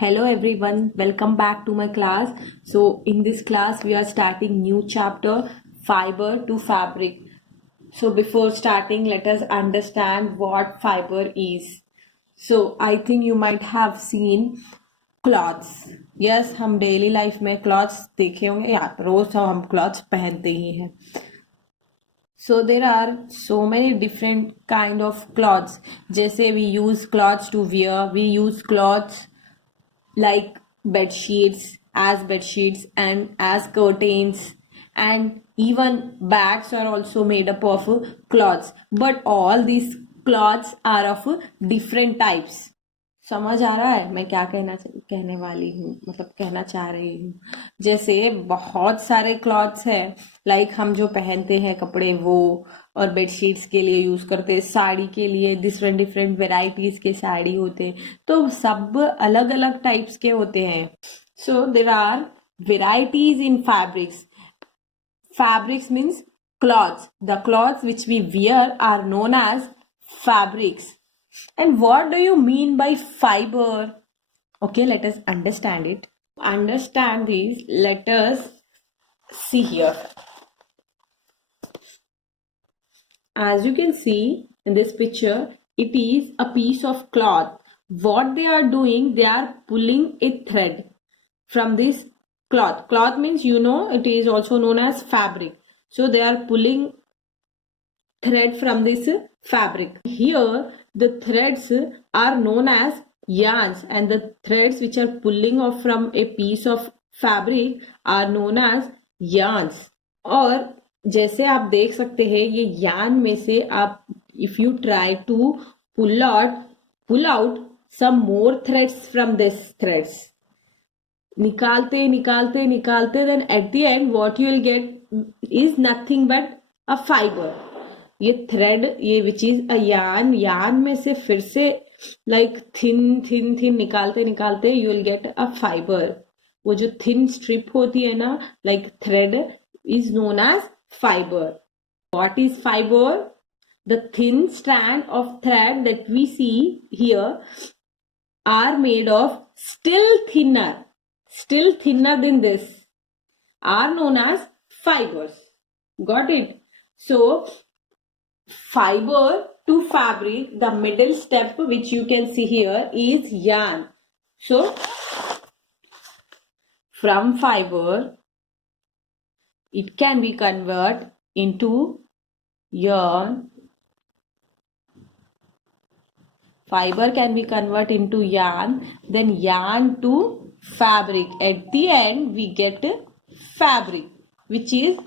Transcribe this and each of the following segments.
Hello everyone, welcome back to my class. So in this class we are starting new chapter, fiber to fabric. So before starting, let us understand what fiber is. So I think you might have seen clothes. Yes, हम daily life में clothes देखे होंगे या रोज हम clothes पहनते ही हैं. So there are so many different kind of clothes. जैसे we use clothes to wear, we use clothes like bed sheets and as curtains, and even bags are also made up of cloths, but all these cloths are of different types. समझ आ रहा है मैं क्या कहने वाली हूँ, मतलब कहना चाह रही हूँ. जैसे बहुत सारे क्लॉथ्स हैं, लाइक हम जो पहनते हैं कपड़े वो, और बेडशीट्स के लिए यूज करते हैं, साड़ी के लिए डिफरेंट डिफरेंट वेराइटीज के साड़ी होते हैं, तो सब अलग अलग टाइप्स के होते हैं. So there are varieties in fabrics. Fabrics means cloths. The cloths which we wear are known as fabrics. And what do you mean by fiber? Okay, let us understand it. Understand this. Let us see here. As you can see in this picture, it is a piece of cloth. What they are doing, they are pulling a thread from this cloth. Cloth means, it is also known as fabric. So they are pulling thread from this fabric. Here the threads are known as yarns, and the threads which are pulling off from a piece of fabric are known as yarns. और जैसे आप देख सकते हैं, ये yarn में से आप if you try to pull out some more threads from this threads, निकालते निकालते निकालते, then at the end what you will get is nothing but a fiber. ये थ्रेड, ये विच इज अ यान में से फिर से लाइक थिन थिन थिन निकालते निकालते you will get a fibre. वो जो थिन स्ट्रिप होती है ना, like thread, is known as fibre. What is fibre? The thin strand of thread that we see here are made of still thinner than this, are known as fibers. Got it? So fiber to fabric, the middle step which you can see here is yarn. So from fiber it can be converted into yarn. Fiber can be converted into yarn, then yarn to fabric. At the end we get fabric, which is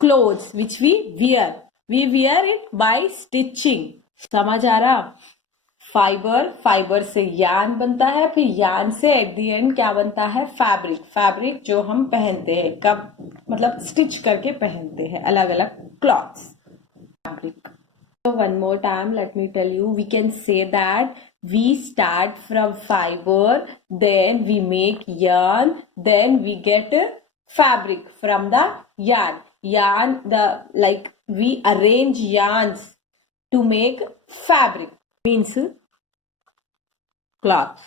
clothes which we wear. We wear it by stitching. समझ आ रहा? Fibre से yarn बनता है, फिर yarn से at the end क्या बनता है? फैब्रिक जो हम पहनते हैं, कब मतलब स्टिच करके पहनते हैं अलग अलग clothes. Fabric. So one more time, let me tell you, we can say that we start from fiber, then we make yarn, then we get fabric from the yarn. We arrange yarns to make fabric, means cloth.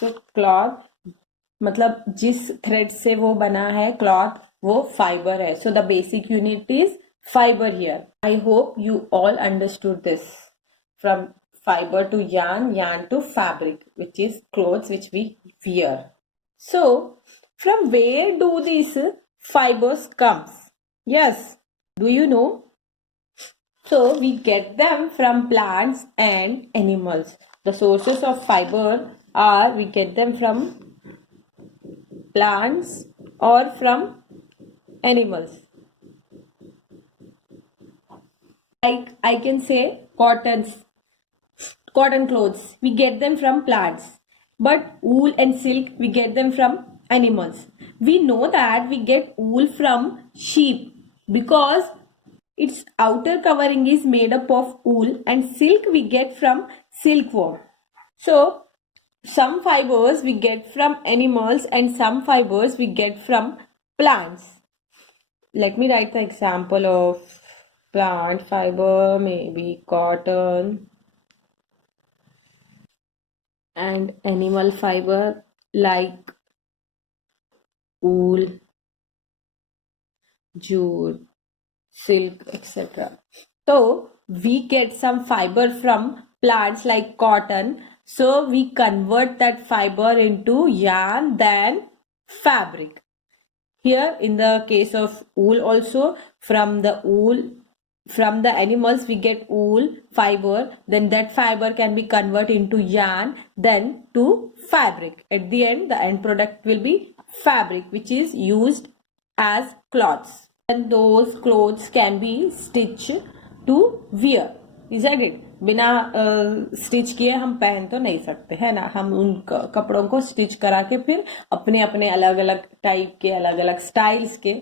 So cloth मतलब जिस thread से वो बना है cloth, वो fiber है. So the basic unit is fiber here. I hope you all understood this. From fiber to yarn to fabric, which is clothes which we wear. So from where do these fibers comes? Yes, do you know? So we get them from plants and animals. The sources of fiber are, we get them from plants or from animals. Like I can say cotton clothes, we get them from plants, but wool and silk we get them from animals. We know that we get wool from sheep because its outer covering is made up of wool, and silk we get from silkworm. So some fibers we get from animals and some fibers we get from plants. Let me write the example of plant fiber, maybe cotton. and animal fiber like wool, jute, silk, etc. So we get some fiber from plants like cotton. So we convert that fiber into yarn, then fabric. Here in the case of wool also, from the animals we get wool fiber, then that fiber can be converted into yarn, then to fabric. At the end, the end product will be fabric, which is used as cloths. And those clothes can be stitched to wear. Isn't it? बिना stitch किए हम पहन तो नहीं सकते, है ना. हम उन कपड़ों को स्टिच करा के फिर अपने अपने अलग अलग टाइप के, अलग अलग स्टाइल्स के,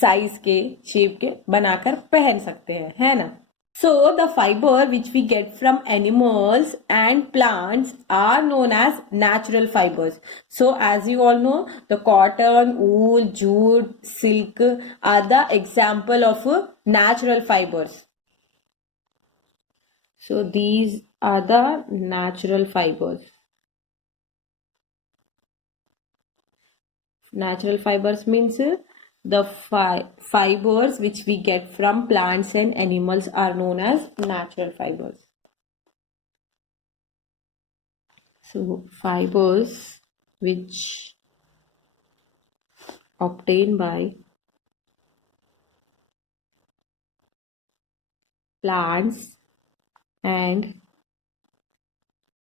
साइज के, शेप के बनाकर पहन सकते हैं, है ना. So the fiber which we get from animals and plants are known as natural fibers. So as you all know, the cotton, wool, jute, silk are the example of natural fibers. So these are the natural fibers. Natural fibers means the fibers which we get from plants and animals are known as natural fibers. So fibers which obtained by plants and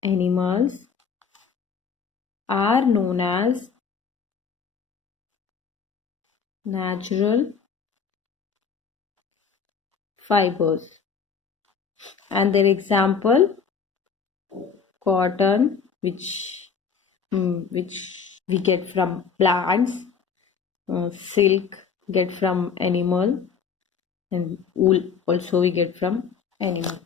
animals are known as natural fibers. And their example, cotton which we get from plants, silk get from animal, and wool also we get from animal.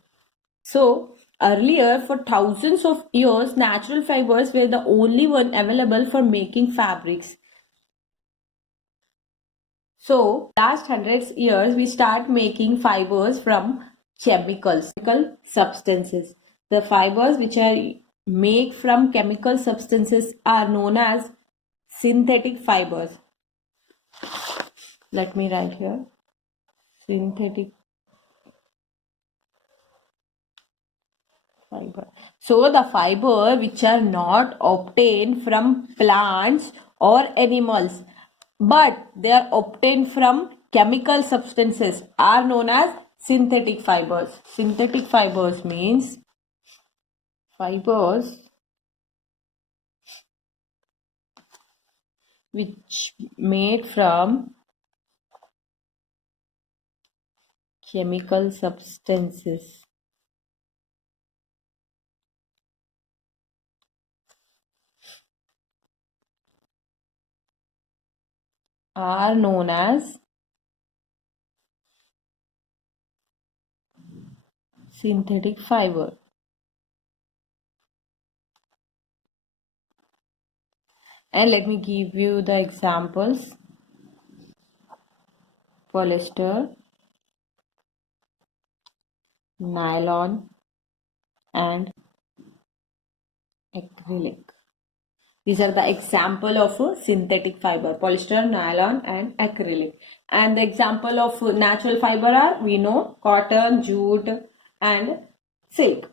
So earlier, for thousands of years, natural fibers were the only one available for making fabrics. So last hundreds years, we start making fibers from chemical substances. The fibers which are made from chemical substances are known as synthetic fibers. Let me write here. Synthetic fiber. So the fiber which are not obtained from plants or animals, but they are obtained from chemical substances are known as synthetic fibers. Synthetic fibers means fibers which made from chemical substances are known as synthetic fiber. And let me give you the examples. Polyester, nylon, and acrylic. These are the example of synthetic fiber: polyester, nylon, and acrylic. And the example of natural fiber are, we know, cotton, jute, and silk.